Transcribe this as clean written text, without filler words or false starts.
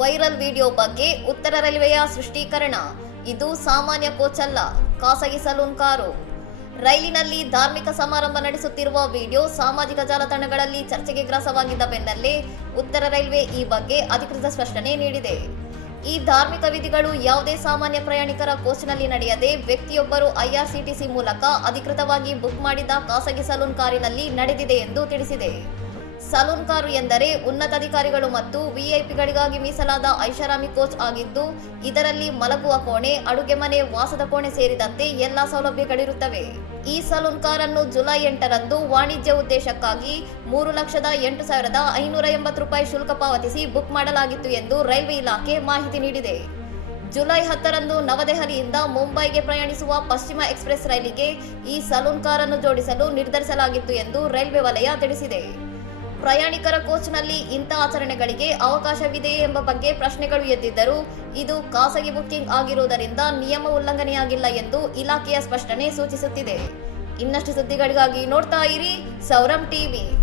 Viral video ಬಗ್ಗೆ ಉತ್ತರ ರೈಲ್ವೆಯ ಸ್ಪಷ್ಟೀಕರಣ. ಇದು ಸಾಮಾನ್ಯ ಕೋಚ್ ಅಲ್ಲ, ಖಾಸಗಿ ಸಲೂನ್ ಕಾರು. ರೈಲಿನಲ್ಲಿ ಧಾರ್ಮಿಕ ಸಮಾರಂಭ ನಡೆಸುತ್ತಿರುವ ವಿಡಿಯೋ ಸಾಮಾಜಿಕ ಜಾಲತಾಣಗಳಲ್ಲಿ ಚರ್ಚೆಗೆ ಗ್ರಾಸವಾಗಿದ್ದ ಬೆನ್ನಲ್ಲೇ ಉತ್ತರ ರೈಲ್ವೆ ಈ ಬಗ್ಗೆ ಅಧಿಕೃತ ಸ್ಪಷ್ಟನೆ ನೀಡಿದೆ. ಈ ಧಾರ್ಮಿಕ ವಿಧಿಗಳು ಯಾವುದೇ ಸಾಮಾನ್ಯ ಪ್ರಯಾಣಿಕರ ಕೋಚ್ನಲ್ಲಿ ನಡೆಯದೆ ವ್ಯಕ್ತಿಯೊಬ್ಬರು ಐಆರ್ಸಿಟಿಸಿ ಮೂಲಕ ಅಧಿಕೃತವಾಗಿ ಬುಕ್ ಮಾಡಿದ ಖಾಸಗಿ ಸಲೂನ್ ಕಾರಿನಲ್ಲಿ ನಡೆದಿದೆ ಎಂದು ತಿಳಿಸಿದೆ. ಸಲೂನ್ ಕಾರು ಎಂದರೆ ಉನ್ನತಾಧಿಕಾರಿಗಳು ಮತ್ತು ವಿಐಪಿಗಳಿಗಾಗಿ ಮೀಸಲಾದ ಐಷಾರಾಮಿ ಕೋಚ್ ಆಗಿದ್ದು, ಇದರಲ್ಲಿ ಮಲಗುವ ಕೋಣೆ, ಅಡುಗೆ ಮನೆ, ವಾಸದ ಕೋಣೆ ಸೇರಿದಂತೆ ಎಲ್ಲಾ ಸೌಲಭ್ಯಗಳಿರುತ್ತವೆ. ಈ ಸಲೂನ್ ಕಾರನ್ನು ಜುಲೈ 8ರಂದು ವಾಣಿಜ್ಯ ಉದ್ದೇಶಕ್ಕಾಗಿ 3,08,580 ರೂಪಾಯಿ ಶುಲ್ಕ ಪಾವತಿಸಿ ಬುಕ್ ಮಾಡಲಾಗಿತ್ತು ಎಂದು ರೈಲ್ವೆ ಇಲಾಖೆ ಮಾಹಿತಿ ನೀಡಿದೆ. ಜುಲೈ 10ರಂದು ನವದೆಹಲಿಯಿಂದ ಮುಂಬೈಗೆ ಪ್ರಯಾಣಿಸುವ ಪಶ್ಚಿಮ ಎಕ್ಸ್‌ಪ್ರೆಸ್ ರೈಲಿಗೆ ಈ ಸಲೂನ್ ಕಾರನ್ನು ಜೋಡಿಸಲು ನಿರ್ಧರಿಸಲಾಗಿತ್ತು ಎಂದು ರೈಲ್ವೆ ವಲಯ ತಿಳಿಸಿದೆ. ಪ್ರಯಾಣಿಕರ ಕೋಚ್ನಲ್ಲಿ ಇಂಥ ಆಚರಣೆಗಳಿಗೆ ಅವಕಾಶವಿದೆಯೇ ಎಂಬ ಬಗ್ಗೆ ಪ್ರಶ್ನೆಗಳು ಎದ್ದಿದ್ದರೂ ಇದು ಖಾಸಗಿ ಬುಕ್ಕಿಂಗ್ ಆಗಿರುವುದರಿಂದ ನಿಯಮ ಉಲ್ಲಂಘನೆಯಾಗಿಲ್ಲ ಎಂದು ಇಲಾಖೆಯ ಸ್ಪಷ್ಟನೆ ಸೂಚಿಸುತ್ತಿದೆ. ಇನ್ನಷ್ಟು ಸುದ್ದಿಗಳಿಗಾಗಿ ನೋಡ್ತಾ ಇರಿ ಸೌರಂ ಟಿವಿ.